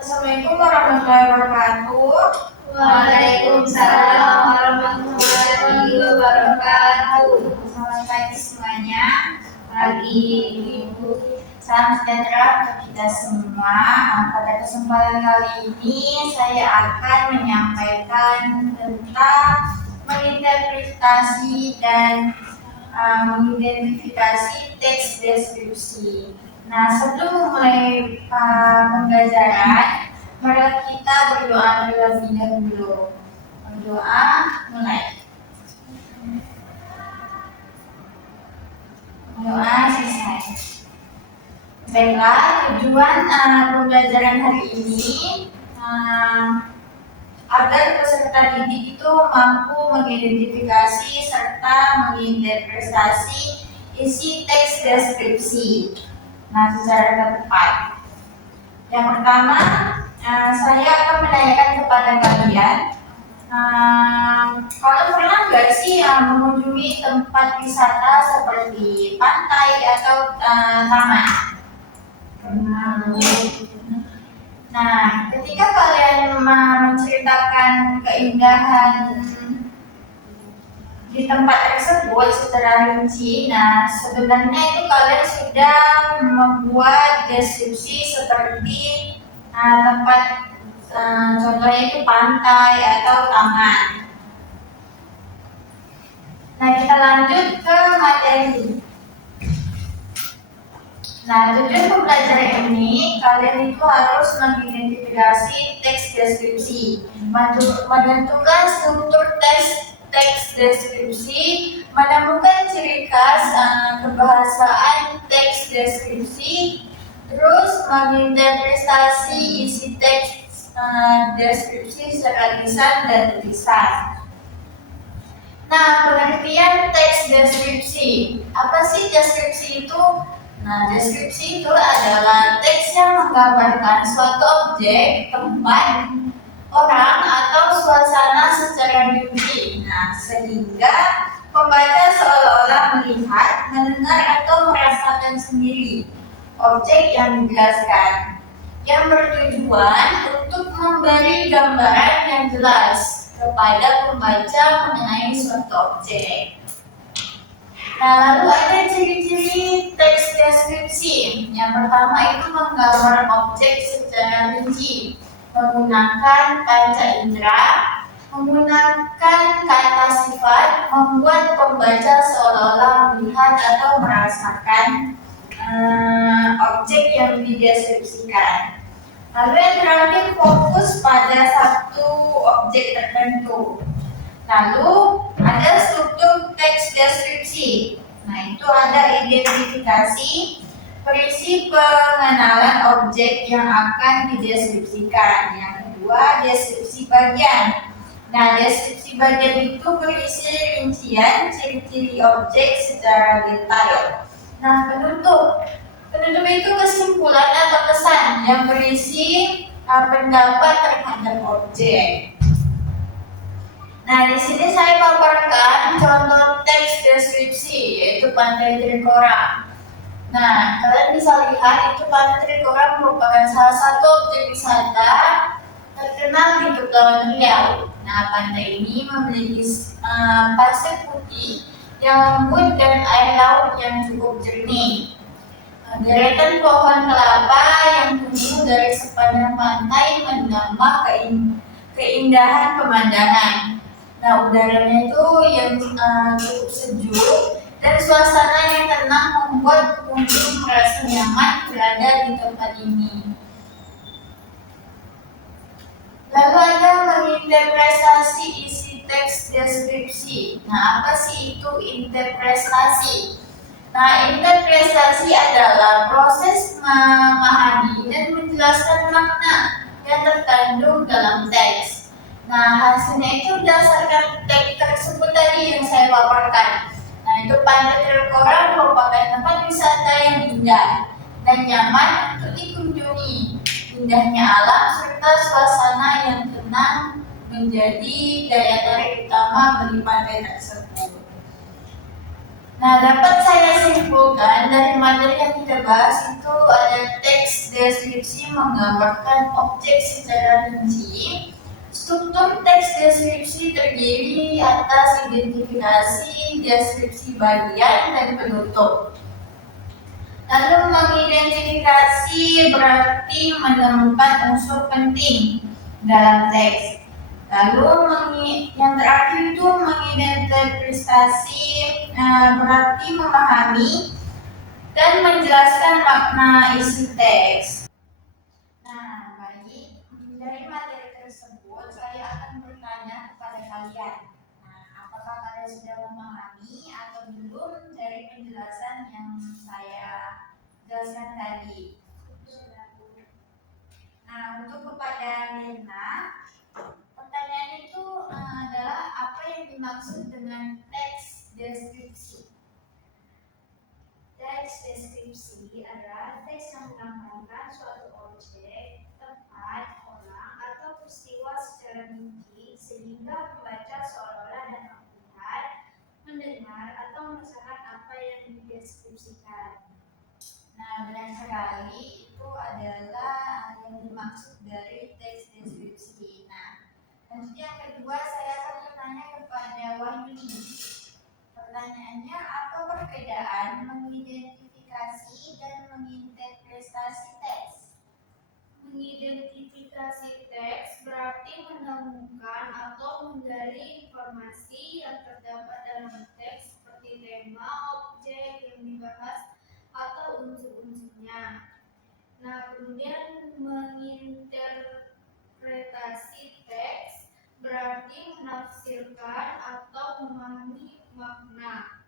Assalamualaikum warahmatullahi wabarakatuh. Waalaikumsalam warahmatullahi wabarakatuh. Selamat pagi semuanya. Pagi. Salam sejahtera untuk kita semua. Pada kesempatan kali ini saya akan menyampaikan tentang menginterpretasi dan mengidentifikasi teks deskripsi. Nah, sebelum memulai pembelajaran, mari kita berdoa terlebih dahulu. Berdoa, mulai. Doa selesai. Baiklah, tujuan pembelajaran hari ini agar peserta didik itu mampu mengidentifikasi serta menginterpretasi isi teks deskripsi. Nah, secara tepat. Yang pertama, saya akan menanyakan kepada kalian, kalian pernah nggak sih mengunjungi tempat wisata seperti pantai atau taman? Nah, ketika kalian menceritakan keindahan di tempat tersebut secara rinci, nah sebenarnya itu kalian sudah membuat deskripsi seperti tempat contohnya itu pantai atau taman. Nah, kita lanjut ke materi. Nah, tujuan pembelajaran ini kalian itu harus mengidentifikasi teks deskripsi, menentukan struktur teks deskripsi, menemukan ciri khas kebahasaan teks deskripsi, terus menginterpretasi isi teks deskripsi secara lisan dan tulisan. Nah, pengertian teks deskripsi. Apa sih deskripsi itu? Nah, deskripsi itu adalah teks yang menggambarkan suatu objek, tempat, orang, atau suasana secara rinci. Nah, sehingga pembaca seolah-olah melihat, mendengar, atau merasakan sendiri objek yang dijelaskan, yang bertujuan untuk memberi gambaran yang jelas kepada pembaca mengenai suatu objek. Nah, lalu ada ciri-ciri teks deskripsi. Yang pertama itu menggambar objek secara rinci, menggunakan panca indera, menggunakan kata sifat, membuat pembaca seolah-olah melihat atau merasakan objek yang dideskripsikan. Lalu yang terakhir fokus pada satu objek tertentu. Lalu ada struktur teks deskripsi. Nah, itu ada identifikasi, berisi pengenalan objek yang akan dideskripsikan. Yang kedua, deskripsi bagian. Nah, deskripsi bagian itu berisi rincian ciri-ciri objek secara detail. Nah, penutup. Penutup itu kesimpulan atau kesan yang berisi pendapat terhadap objek. Nah, di sini saya paparkan contoh teks deskripsi, yaitu Pantai Trikora. Nah, kalian bisa lihat itu Pantai Trikora merupakan salah satu objek wisata terkenal di Kepulauan Riau. Nah, pantai ini memiliki pasir putih yang lembut dan air laut yang cukup jernih. Deretan pohon kelapa yang tumbuh dari sepanjang pantai menambah keindahan pemandangan. Nah, udaranya itu yang cukup sejuk dan suasana yang tenang membuat pengunjung merasa nyaman berada di tempat ini. Lalu ada menginterpretasi isi teks deskripsi. Nah, apa sih itu interpretasi? Nah, interpretasi adalah proses memahami dan menjelaskan makna yang terkandung dalam teks. Nah, hasilnya itu berdasarkan teks tersebut tadi yang saya paparkan. Nah, itu Pantai Trikora merupakan tempat wisata yang indah dan nyaman untuk dikunjungi. Indahnya alam serta suasana yang tenang menjadi daya tarik utama bagi pantai tersebut. Nah, dapat saya simpulkan dari materi yang kita bahas itu ada teks deskripsi menggambarkan objek secara rinci. Struktur teks deskripsi terdiri atas identifikasi, deskripsi bagian, dan penutup. Lalu mengidentifikasi berarti menemukan unsur penting dalam teks. Lalu yang terakhir itu mengidentifikasi berarti memahami dan menjelaskan makna isi teks. Nah, dari materi tersebut saya akan bertanya kepada kalian. Nah, apakah kalian sudah memahami atau belum dari penjelasan yang saya jelaskan tadi? Nah, untuk kepada Lena, pertanyaan itu adalah apa yang dimaksud dengan teks deskripsi? Teks deskripsi adalah teks yang melambangkan suatu objek, tempat, orang, atau peristiwa secara rinci sehingga pembaca seolah-olah dapat melihat, mendengar, atau merasakan apa yang dideskripsikan. Nah, benar sekali, itu adalah yang dimaksud dari teks deskripsi. Nah, lanjut yang kedua saya akan bertanya kepada Wahyuni. Pertanyaannya, apa perbedaan mengidentifikasi dan menginterpretasi teks? Mengidentifikasi teks berarti menemukan atau menggali informasi yang terdapat dalam teks seperti tema, objek yang dibahas, atau unsur-unsurnya. Nah, kemudian menginterpretasi teks berarti menafsirkan atau memahami makna,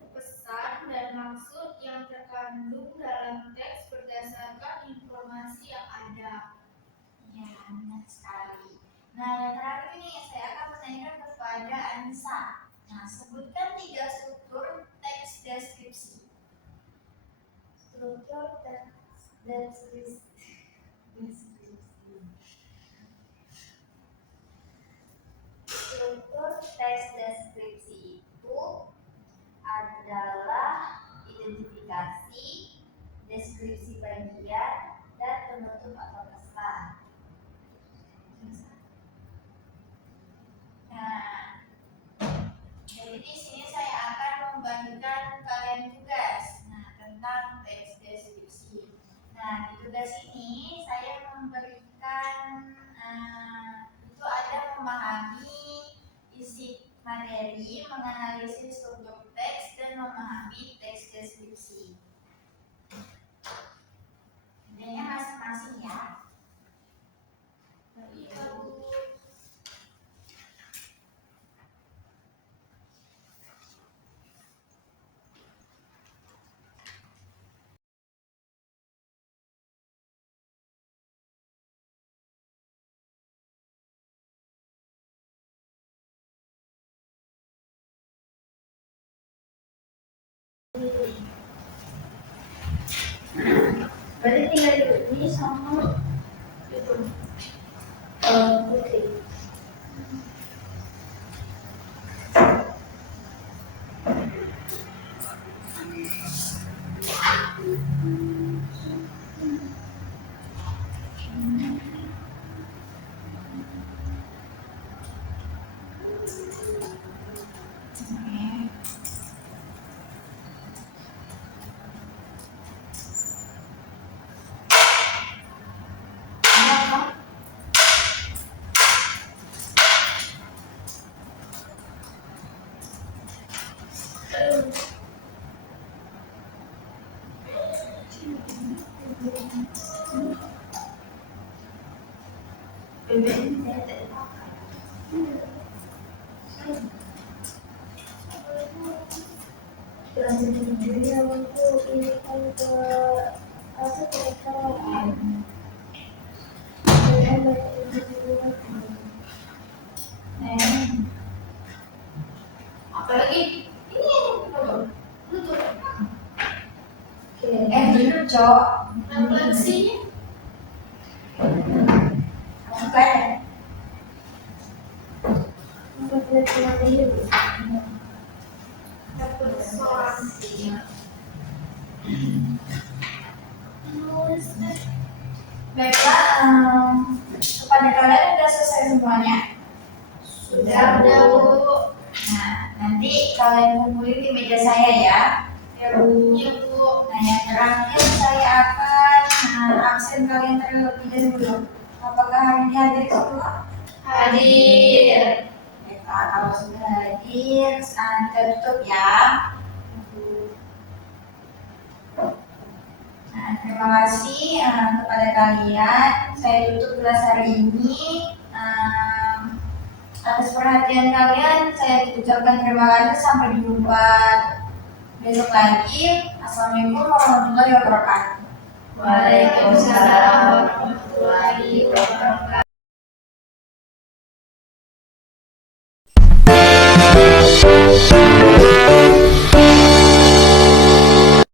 pesan, dan maksud yang terkandung dalam teks berdasarkan informasi yang ada. Ya, benar sekali. Nah, yang terakhir ini saya akan bertanya kepada Anissa. Nah, sebutkan 3 struktur teks deskripsi. Struktur teks deskripsi. Struktur teks deskripsi itu adalah identifikasi, deskripsi bagian, dan penutup atau pesan. Nah, jadi di sini saya akan membagikan kalian tugas tentang teks deskripsi. Nah, di tugas ini saya memberikan itu ada memahami isi materi, menganalisis struktur teks, dan memahami teks deskripsi. Idenya masing-masing ya. Berarti tinggal ini sama itu putih. Apalagi ini dulu cok refleksinya apa Baiklah, kepada kalian sudah selesai semuanya? Sudah, Bu. Nah, nanti kalian kumpulin di meja saya ya. Ya, Bu. Ya, Bu. Nah, yang terakhir saya akan absen kalian terlebih dahulu. Apakah hari ini hadir semua? Hadir. Baiklah, kalau sudah hadir, kita tutup ya. Nah, terima kasih kepada kalian. Saya tutup kelas hari ini. Atas perhatian kalian, saya ucapkan terima kasih. Sampai jumpa besok lagi. Assalamualaikum warahmatullahi wabarakatuh. Waalaikumsalam warahmatullahi wabarakatuh.